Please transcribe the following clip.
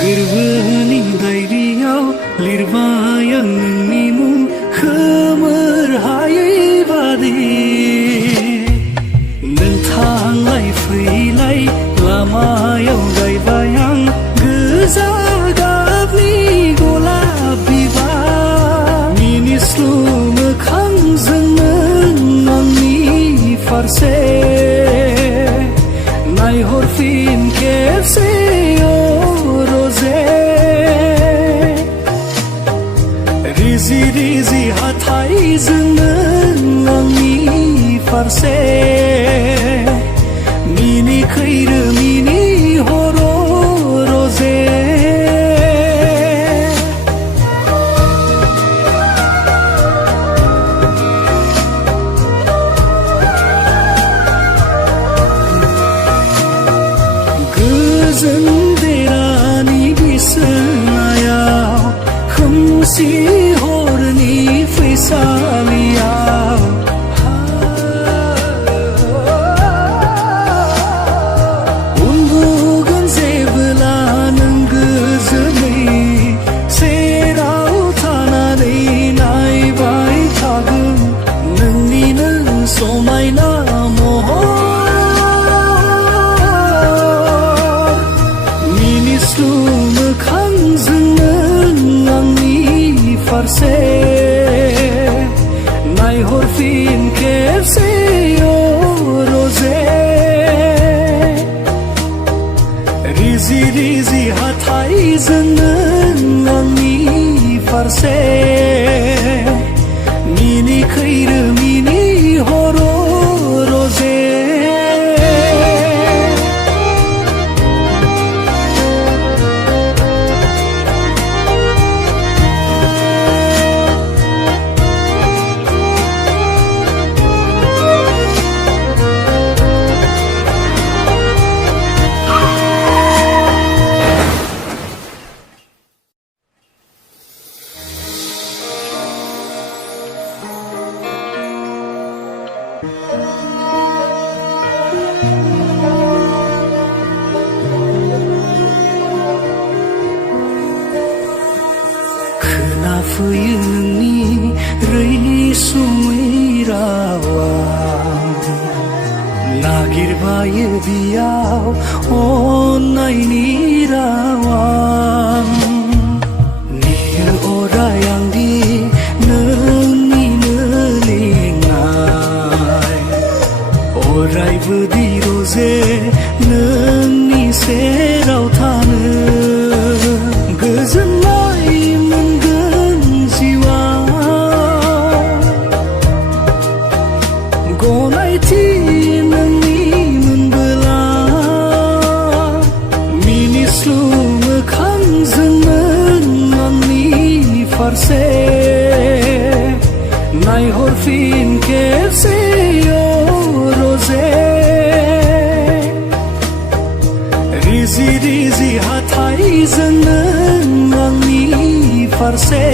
गोरबोनि डायरियाव लिरबाय आं नोंनि मुं खोमोर हायै बादि नों थांलाय फैलाय लामायाव गायबाय आं गोजा गाबनि गलाब बिबार मिनिस्लु मोखांजों नों आंनि फारसे नायहरफिन खेबसे रिजि रिजि हाथाइजों नों आंनि फारसे मिनिखैरो मिनिहर रजे गोजोन देरानि बिसनायाव खोमसि हरनि फैसालियाव उन्दुगोन जेबोला नों गोजोनै सेराव थानानै नायबाय थागोन नोंनिनो समायना महर मिनिस्लु मोखांजों फारसे नायहरफिन खेबसे रजे रिजि रिजि हाथाइजों नों आंनि फारसे मिनिखैरो मिनिहर रजे खोनाफैयो नोंनि रैसुमै रावा नागिरबायो बियाव अननायनि रावा नेयो अराय आंदि नोंनिनो लेङाइ अरायबो दिरजे नोंनि सेराव थानो गोजोननाय मोनगोन जिउआ गनायथि नोंनि मोनबोला मिनिस्लु मोखांजों आंनि फारसे नायहरफिन खेबसे रजे रिजि रिजि हाथाइजों नों आंनि फारसे